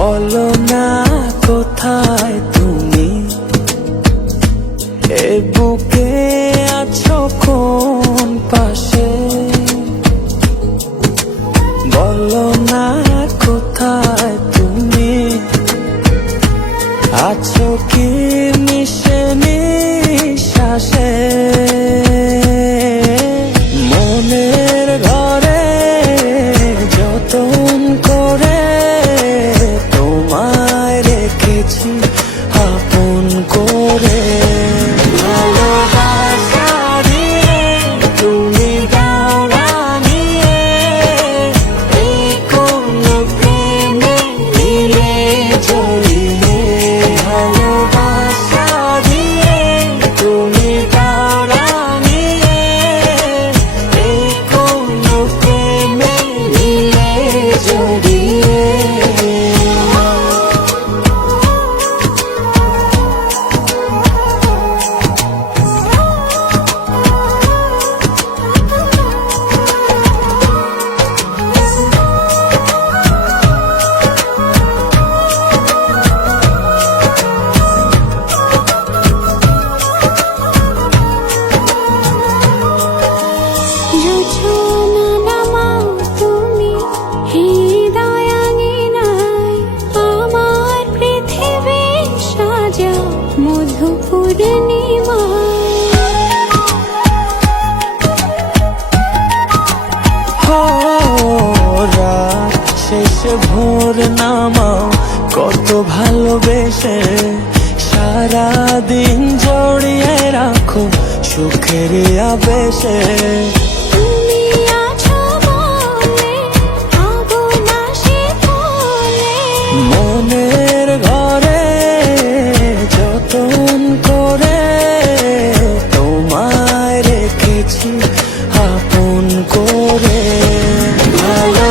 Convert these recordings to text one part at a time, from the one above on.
বলো না কোথায় তুমি? এ বুকে আছো কোন পাশে? বলো না শেষে ভোর নামাও কত ভালোবেসে সারা দিন জড়িয়ে রাখো সুখের আবেশে। মনের ঘরে যতন করে তোমায় রেখেছি আপন করে। ভালোবাসা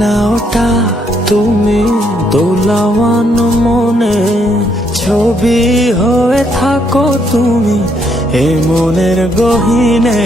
নাওটা তুমি দোলাওয়ান মনে ছবি হয়ে থাকো তুমি এ মনের গহিনে।